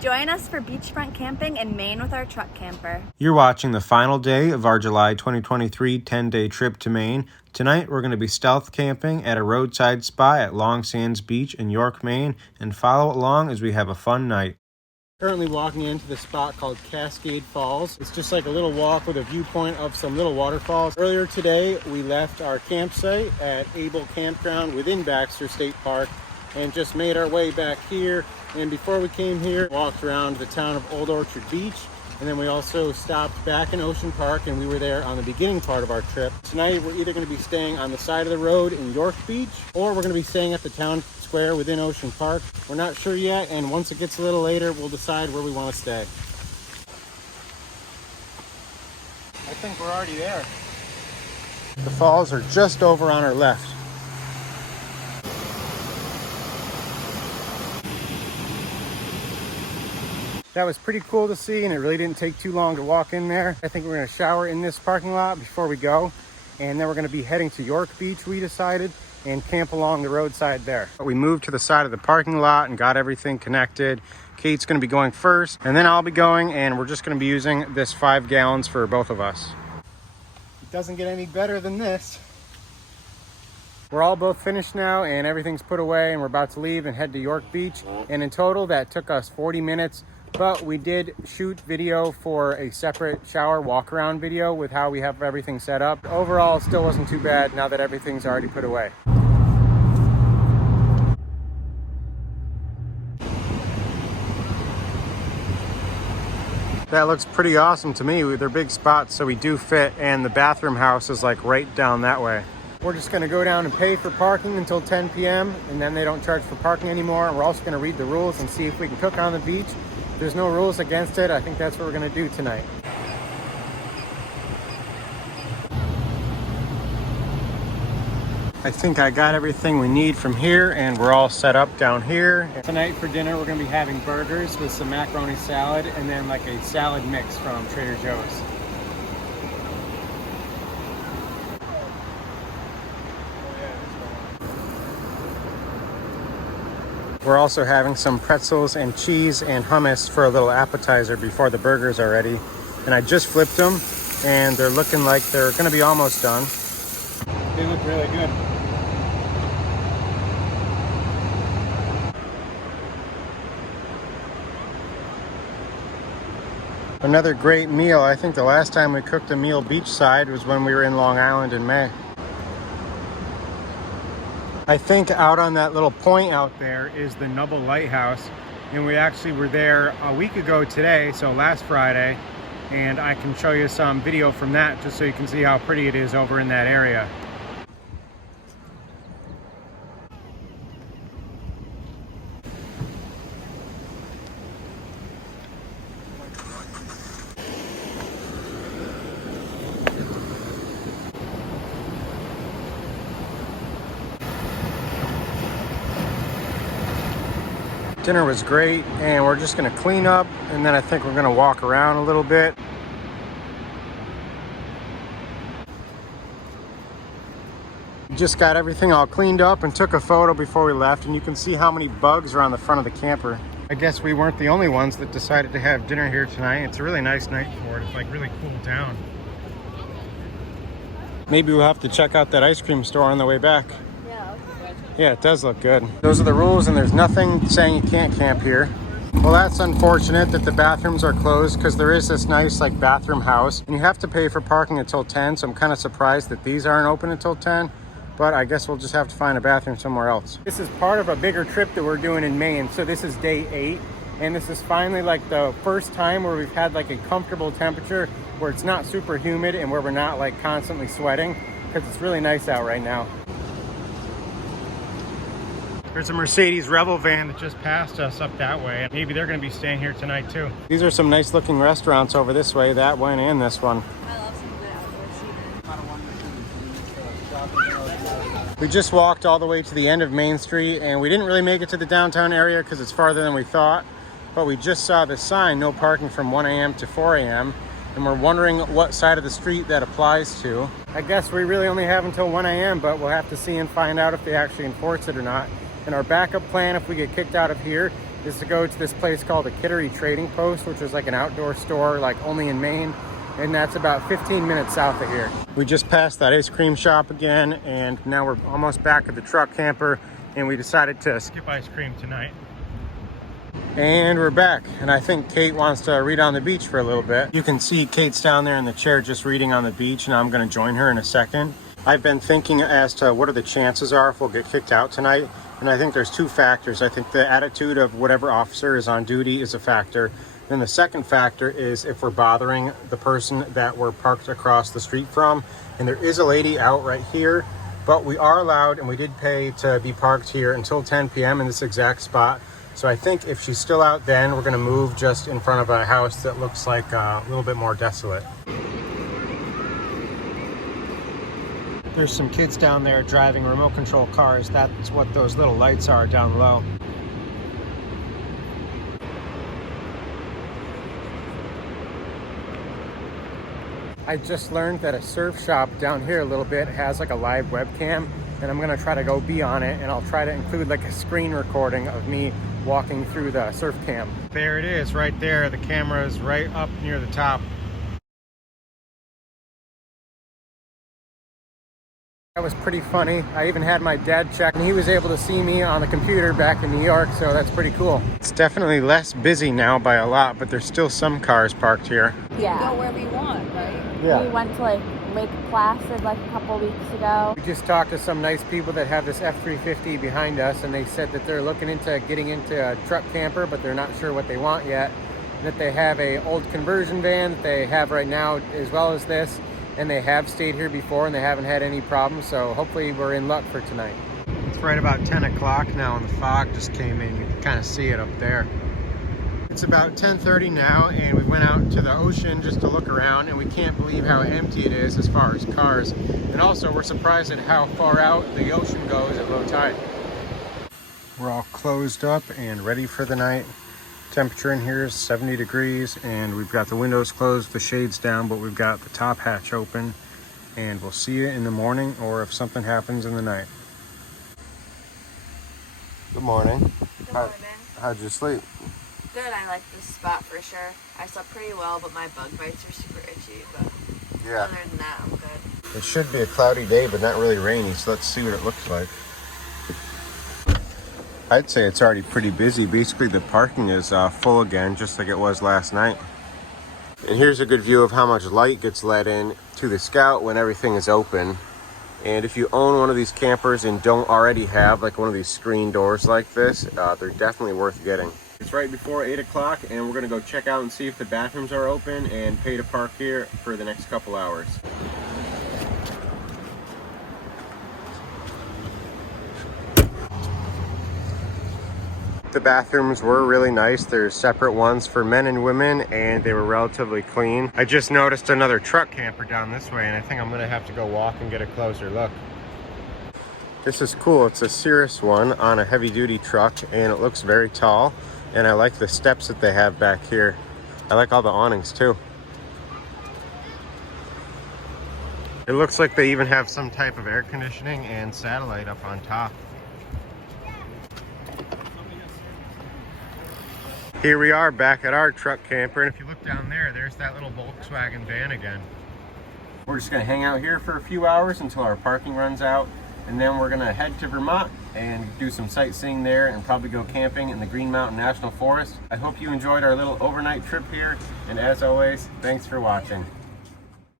Join us for beachfront camping in Maine with our truck camper. You're watching the final day of our July 2023 10-day trip to Maine. Tonight, we're going to be stealth camping at a roadside spa at Long Sands Beach in York, Maine, and follow along as we have a fun night. Currently walking into the spot called Cascade Falls. It's just like a little walk with a viewpoint of some little waterfalls. Earlier today, we left our campsite at Able Campground within Baxter State Park and just made our way back here. And before we came here, walked around the town of Old Orchard Beach. And then we also stopped back in Ocean Park, and we were there on the beginning part of our trip. Tonight, we're either going to be staying on the side of the road in York Beach, or we're going to be staying at the town square within Ocean Park. We're not sure yet, and once it gets a little later, we'll decide where we want to stay. I think we're already there. The falls are just over on our left. That was pretty cool to see, and it really didn't take too long to walk in there. I think we're going to shower in this parking lot before we go, and then we're going to be heading to York Beach, we decided, and camp along the roadside there. We moved to the side of the parking lot and got everything connected. Kate's going to be going first, and then I'll be going, and we're just going to be using this 5 gallons for both of us. It doesn't get any better than this. We're all both finished now, and everything's put away, and we're about to leave and head to York Beach. And in total, that took us 40 minutes. But we did shoot video for a separate shower walk around video with how we have everything set up. Overall, it still wasn't too bad now that everything's already put away. That looks pretty awesome to me. They're big spots, so we do fit, and the bathroom house is like right down that way. We're just gonna go down and pay for parking until 10 p.m. and then they don't charge for parking anymore. We're also gonna read the rules and see if we can cook on the beach. There's no rules against it. I think that's what we're gonna do tonight. I think I got everything we need from here, and we're all set up down here. Tonight for dinner, we're gonna be having burgers with some macaroni salad and then like a salad mix from Trader Joe's. We're also having some pretzels and cheese and hummus for a little appetizer before the burgers are ready. And I just flipped them, and they're looking like they're gonna be almost done. They look really good. Another great meal. I think the last time we cooked a meal beachside was when we were in Long Island in May. I think out on that little point out there is the Nubble Lighthouse, and we actually were there a week ago today, so last Friday, and I can show you some video from that just so you can see how pretty it is over in that area. Dinner was great, and we're just gonna clean up, and then I think we're gonna walk around a little bit. Just got everything all cleaned up and took a photo before we left, and you can see how many bugs are on the front of the camper. I guess we weren't the only ones that decided to have dinner here tonight. It's a really nice night for it. It's like really cooled down. Maybe we'll have to check out that ice cream store on the way back. Yeah, it does look good. Those are the rules, and there's nothing saying you can't camp here. Well, that's unfortunate that the bathrooms are closed because there is this nice like bathroom house, and you have to pay for parking until 10, so I'm kind of surprised that these aren't open until 10, but I guess we'll just have to find a bathroom somewhere else. This is part of a bigger trip that we're doing in Maine, so this is day 8, and this is finally like the first time where we've had like a comfortable temperature where it's not super humid and where we're not like constantly sweating, because it's really nice out right now. There's a Mercedes Revel van that just passed us up that way. Maybe they're going to be staying here tonight too. These are some nice looking restaurants over this way, that one and this one. I love some good outdoor seating. We just walked all the way to the end of Main Street, and we didn't really make it to the downtown area because it's farther than we thought. But we just saw the sign, no parking from 1 a.m. to 4 a.m. And we're wondering what side of the street that applies to. I guess we really only have until 1 a.m., but we'll have to see and find out if they actually enforce it or not. And our backup plan, if we get kicked out of here, is to go to this place called the Kittery Trading Post, which is like an outdoor store, like only in Maine. And that's about 15 minutes south of here. We just passed that ice cream shop again, and now we're almost back at the truck camper, and we decided to skip ice cream tonight. And we're back, and I think Kate wants to read on the beach for a little bit. You can see Kate's down there in the chair just reading on the beach, and I'm going to join her in a second. I've been thinking as to what are the chances are if we'll get kicked out tonight, and I think there's two factors. I think the attitude of whatever officer is on duty is a factor. Then the second factor is if we're bothering the person that we're parked across the street from. And there is a lady out right here, but we are allowed, and we did pay to be parked here until 10 p.m. in this exact spot. So I think if she's still out, then we're gonna move just in front of a house that looks like a little bit more desolate. There's some kids down there driving remote control cars. That's what those little lights are down low. I just learned that a surf shop down here a little bit has like a live webcam, and I'm gonna try to go be on it, and I'll try to include like a screen recording of me walking through the surf cam. There it is right there. The camera is right up near the top. That was pretty funny. I even had my dad check, and he was able to see me on the computer back in New York, so that's pretty cool. It's definitely less busy now by a lot, but there's still some cars parked here. Yeah. Go wherever you want, right? Yeah. We went to like Lake Placid like a couple weeks ago. We just talked to some nice people that have this F-350 behind us, and they said that they're looking into getting into a truck camper, but they're not sure what they want yet. And that they have a old conversion van that they have right now as well as this, and they have stayed here before and they haven't had any problems, so hopefully we're in luck for tonight. It's right about 10 o'clock now, and the fog just came in. You can kind of see it up there. It's about 10:30 now, and we went out to the ocean just to look around, and we can't believe how empty it is as far as cars. And also, we're surprised at how far out the ocean goes at low tide. We're all closed up and ready for the night. Temperature in here is 70 degrees, and we've got the windows closed, the shades down, but we've got the top hatch open, and we'll see you in the morning or if something happens in the night. Good morning. Good morning. How'd you sleep? Good, I like this spot for sure. I slept pretty well, but my bug bites are super itchy, but Yeah. other than that, I'm good. It should be a cloudy day, but not really rainy, so let's see what it looks like. I'd say it's already pretty busy. Basically, the parking is full again, just like it was last night. And here's a good view of how much light gets let in to the Scout when everything is open. And if you own one of these campers and don't already have like one of these screen doors like this, they're definitely worth getting. It's right before 8 o'clock, and we're gonna go check out and see if the bathrooms are open and pay to park here for the next couple hours. The bathrooms were really nice. There's separate ones for men and women, and they were relatively clean. I just noticed another truck camper down this way, and I think I'm gonna have to go walk and get a closer look. This is cool. It's a Cirrus one on a heavy duty truck, and it looks very tall, and I like the steps that they have back here. I like all the awnings too. It looks like they even have some type of air conditioning and satellite up on top. Here we are back at our truck camper, and if you look down there, there's that little Volkswagen van again. We're just gonna hang out here for a few hours until our parking runs out, and then we're gonna head to Vermont and do some sightseeing there and probably go camping in the Green Mountain National Forest. I hope you enjoyed our little overnight trip here, and as always, thanks for watching.